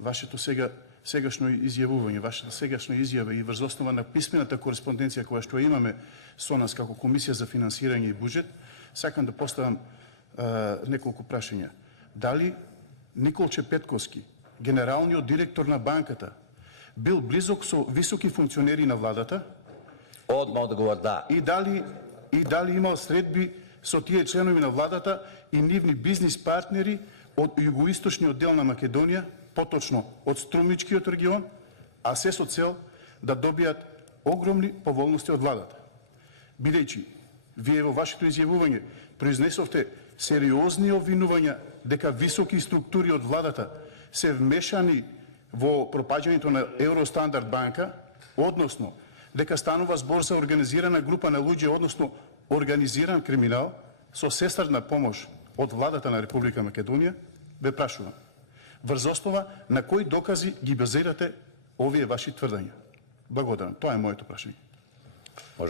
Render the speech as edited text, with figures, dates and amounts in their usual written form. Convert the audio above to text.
вашето сегашно изјавување, вашата сегашна изјава и врз основа на писмената кореспонденција која што имаме со нас како Комисија за финансирање и буџет, сакам да поставам неколку прашања. Дали Николче Петковски, генералниот директор на банката, бил близок со високи функционери на владата? Одма одговор да. И дали имал средби со тие членови на владата и нивни бизнис партнери од југоисточниот дел на Македонија, поточно од Струмичкиот регион, а се со цел да добијат огромни поволности од владата. Бидејќи, вие во вашето изјавување произнесовте сериозни обвинувања дека високи структури од владата се вмешани во пропаѓањето на Евростандард банка, односно дека станува збор за организирана група на луѓе, односно организиран криминал со сестарна помош од владата на Република Македонија, ве прашувам, врз основа на кои докази ги базирате овие ваши тврдења? Благодарам. Тоа е моето прашање.